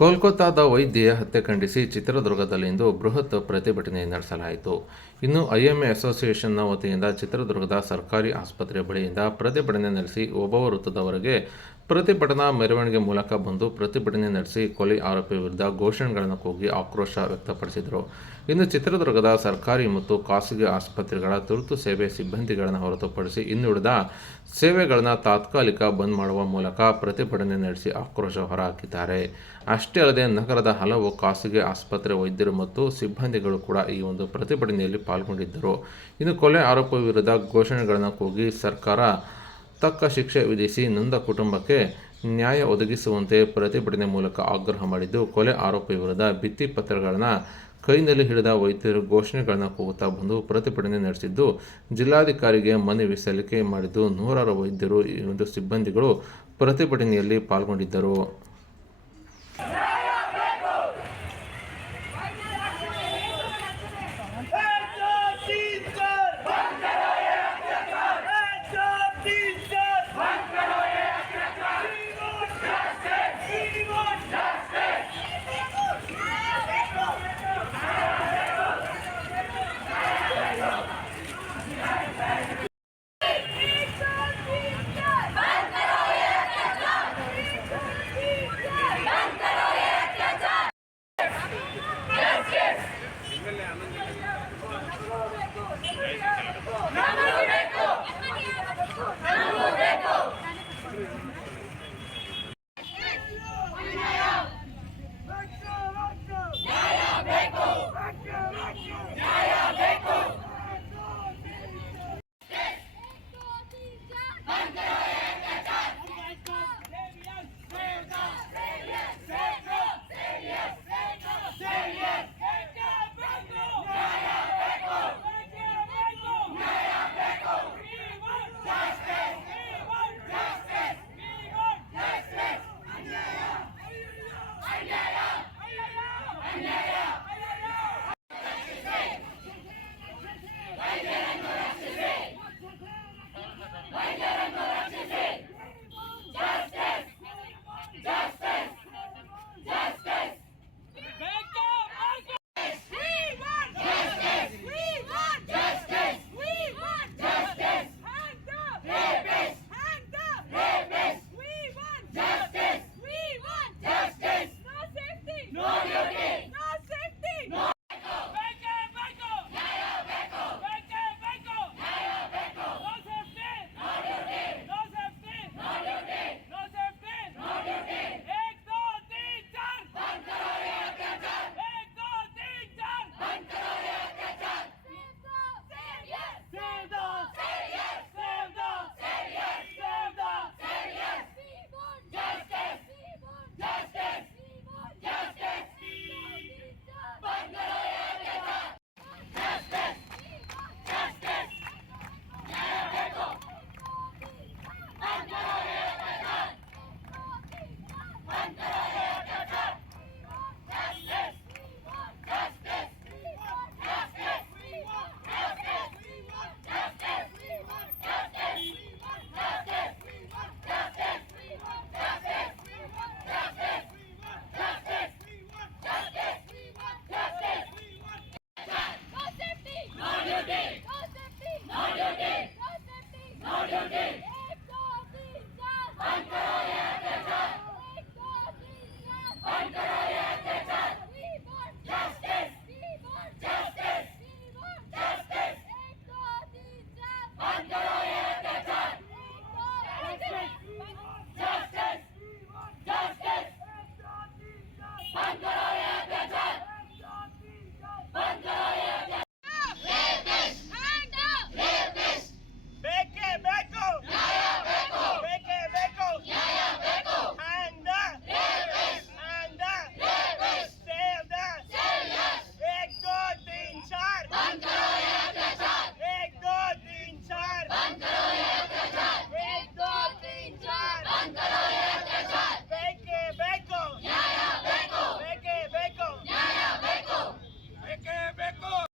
ಕೋಲ್ಕತ್ತಾದ ವೈದ್ಯೆಯ ಹತ್ಯೆ ಖಂಡಿಸಿ ಚಿತ್ರದುರ್ಗದಲ್ಲಿಂದು ಬೃಹತ್ ಪ್ರತಿಭಟನೆ ನಡೆಸಲಾಯಿತು. ಇನ್ನು ಐಎಂಎ ಅಸೋಸಿಯೇಷನ್ನ ವತಿಯಿಂದ ಚಿತ್ರದುರ್ಗದ ಸರ್ಕಾರಿ ಆಸ್ಪತ್ರೆ ಬಳಿಯಿಂದ ಪ್ರತಿಭಟನೆ ನಡೆಸಿ ಒಬ್ಬವ ವೃತ್ತದವರೆಗೆ ಪ್ರತಿಭಟನಾ ಮೆರವಣಿಗೆ ಮೂಲಕ ಬಂದು ಪ್ರತಿಭಟನೆ ನಡೆಸಿ ಕೊಲೆ ಆರೋಪಿ ವಿರುದ್ಧ ಘೋಷಣೆಗಳನ್ನು ಕೂಗಿ ಆಕ್ರೋಶ ವ್ಯಕ್ತಪಡಿಸಿದರು. ಇನ್ನು ಚಿತ್ರದುರ್ಗದ ಸರ್ಕಾರಿ ಮತ್ತು ಖಾಸಗಿ ಆಸ್ಪತ್ರೆಗಳ ತುರ್ತು ಸೇವೆ ಸಿಬ್ಬಂದಿಗಳನ್ನು ಹೊರತುಪಡಿಸಿ ಇನ್ನುಳಿದ ಸೇವೆಗಳನ್ನು ತಾತ್ಕಾಲಿಕ ಬಂದ್ ಮಾಡುವ ಮೂಲಕ ಪ್ರತಿಭಟನೆ ನಡೆಸಿ ಆಕ್ರೋಶ ಹೊರಹಾಕಿದ್ದಾರೆ. ಅಷ್ಟೇ ಅಲ್ಲದೆ ನಗರದ ಹಲವು ಖಾಸಗಿ ಆಸ್ಪತ್ರೆ ವೈದ್ಯರು ಮತ್ತು ಸಿಬ್ಬಂದಿಗಳು ಕೂಡ ಈ ಒಂದು ಪ್ರತಿಭಟನೆಯಲ್ಲಿ ಪಾಲ್ಗೊಂಡಿದ್ದರು. ಇನ್ನು ಕೊಲೆ ಆರೋಪ ವಿರುದ್ಧ ಘೋಷಣೆಗಳನ್ನು ಕೂಗಿ ಸರ್ಕಾರ ತಕ್ಕ ಶಿಕ್ಷೆ ವಿಧಿಸಿ ನೊಂದ ಕುಟುಂಬಕ್ಕೆ ನ್ಯಾಯ ಒದಗಿಸುವಂತೆ ಪ್ರತಿಭಟನೆ ಮೂಲಕ ಆಗ್ರಹ ಮಾಡಿದ್ದು, ಕೊಲೆ ಆರೋಪ ವಿರುದ್ಧ ಭಿತ್ತಿ ಪತ್ರಗಳನ್ನು ಕೈನಲ್ಲಿ ಹಿಡಿದ ವೈದ್ಯರು ಘೋಷಣೆಗಳನ್ನು ಕೂಗುತ್ತಾ ಬಂದು ಪ್ರತಿಭಟನೆ ನಡೆಸಿದ್ದು, ಜಿಲ್ಲಾಧಿಕಾರಿಗೆ ಮನವಿ ಸಲ್ಲಿಕೆ ಮಾಡಿದ್ದು ನೂರಾರು ವೈದ್ಯರು, ಈ ಒಂದು ಸಿಬ್ಬಂದಿಗಳು ಪ್ರತಿಭಟನೆಯಲ್ಲಿ ಪಾಲ್ಗೊಂಡಿದ್ದರು. and